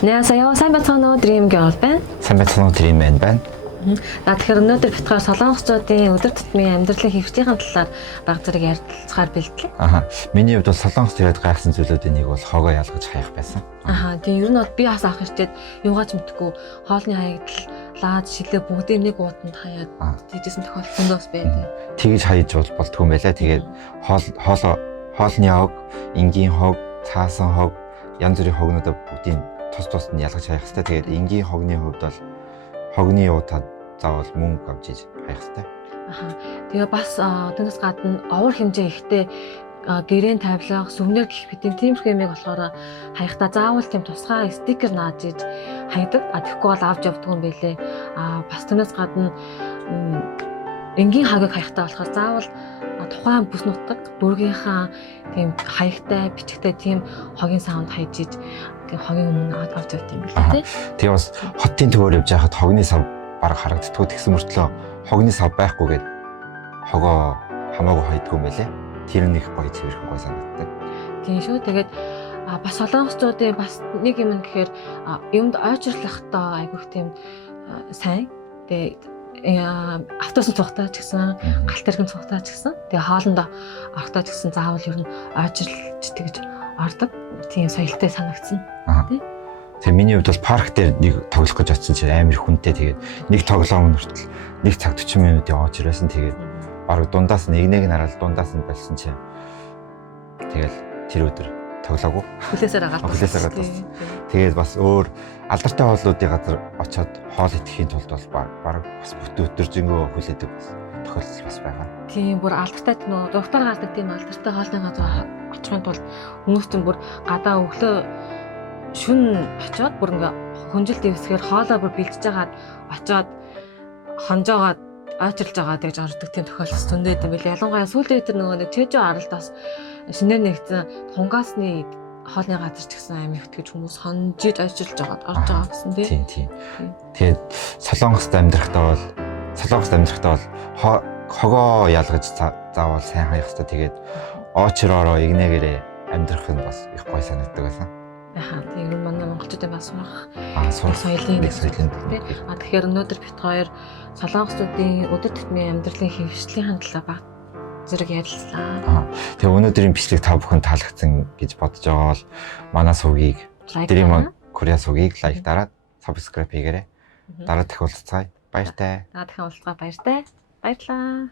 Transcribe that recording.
안녕하세요. сайн байцгаана уу? Dream Girl байна. Сайн байцгаана уу? Dream Man байна. Тэгэхээр өнөөдөр битгаар солонгосчуудын өдөр тутмын амьдралын хэвшлийн талаар баг зэрэг ярилцахаар бэлтлээ. Миний хувьд бол солонгос ирээд гайхсан зүйлүүдийн нэг бол хогоо ялгаж хаях байсан. Тийм ер нь би бас анх ирчээд юугаач мэдгүй хоолны хаягдал, лаад, шилээ бүгдийг нэг уутанд хаяад тийжсэн тохиолдол зөндөөс байдаг. Тэгж хаяж болтгүй юм байлаа. Тэгээд хоолны хог, энгийн хог, цаасан хог, янз бүрийн хогнуудаа бүгдийг тус нь ялгаж хаях хэрэгтэй. Тэгээд энгийн хогны хувьд бол хогны уутаад заавал мөнгө авч иж хаях хэрэгтэй. Тэгээ бас тэрнээс гадна овор хэмжээ ихтэй гэрэн тавилах, сүмнэр гэх мэт тиймэрхүү юмыг болохоор хаяхдаа заавал тийм тусгай стикер нааж иж хаядаг. Тэгэхгүй бол авч явдаг юм байлээ. Бас тэрнээс гадна энгийн хагийг хаяхдаа болохоор заавал тухайн бүс нутаг бүргийнхаа тийм хаягтай, бичгтэй тийм хогийн саунд хайж иж хогийн өмнө авч явдаг юм байна тий. Тэгээ бас хотын төвөөр явж байхад хогны сав бараг харагддаггүй тэгсэн мөртлөө хогны сав байхгүйгээд хогоо хамаагүй хайдгүй юм байлээ. Тэр нэг гоё цэвэрхэн гоё санагддаг. Тийм шүү. Тэгээд бас солонгосчуудын бас нэг юм гэхээр юмд ойчрлахтаа айгүйх тийм сайн. Тэгээд автобусны цугтаа ч гэсэн, галт тэрхэн цугтаа ч гэсэн, тэгээ хоолндоо орохдоо ч гэсэн заавал ер нь ойчрлж тэгж ордог. Тийм соёлтой санагдсан. Тий. Тэгээ миний хувьд бол парк дээр нэг тоглох гэж очсон чинь амар хүнтэй тэгээд нэг тоглоом хүртэл нэг цаг 40 минут яваач ирсэн тэгээд баруун дундаас нэг хараад дундаас нь болсон чинь тэгэл тэр өдөр тоглоогүй. Хүлээсээр агаад. Тэгээд бас өөр алдартай хооллуудын газар очиод хоол идэхийн тулд бол бараг бас бүтэн өдөржингөө хүлээдэг бас тохиолдол бас байгаа. Тийм бүр алдартай нөө зургатаар гардаг тийм алдартай хоолны газар очихын тулд хүмүүс чинь бүр гадаа өглөө шүн очиод бүр ингээ хөнжилт дэвсгээр хоолоо бүр бэлдэж байгаад очиод хонжоогоод ойчилж байгаа гэж ордог тийм тохиолдол зөндөөд юм билээ. Ялангуяа сүүлийн үед нөгөө нэг чэжо аралтаас шинээр нэгдсэн хунгасны хоолны газар ч гэсэн аим ихтгэж хүмүүс хонжиж ойчилж байгаад орж байгаа гэсэн тийм. Тэгээд солонгост амьдрахтаа бол хогоо ялгаж заавал сайн хаях хэрэгтэй. Тэгээд очроороо игнэгээрээ амьдрах нь бас их гоё санагддаг байсан. Тийм манай монголчуудын бас сурах соёлын тийм. Тэгэхээр өнөөдөр бит хоёр солонгосчуудын өдөр тутмын амьдралын хэвшлийн талаар баг зэрэг ярилцлаа. Тэгээ өнөөдрийн бичлэг та бүхэн таалагдсан гэж бодож байгаа бол манай сувгийг Dream Korea сувгийг лайк дараад subscribe хийгээрэй. Дараа дахин уулзцгаая. Баяртай. Баярлалаа.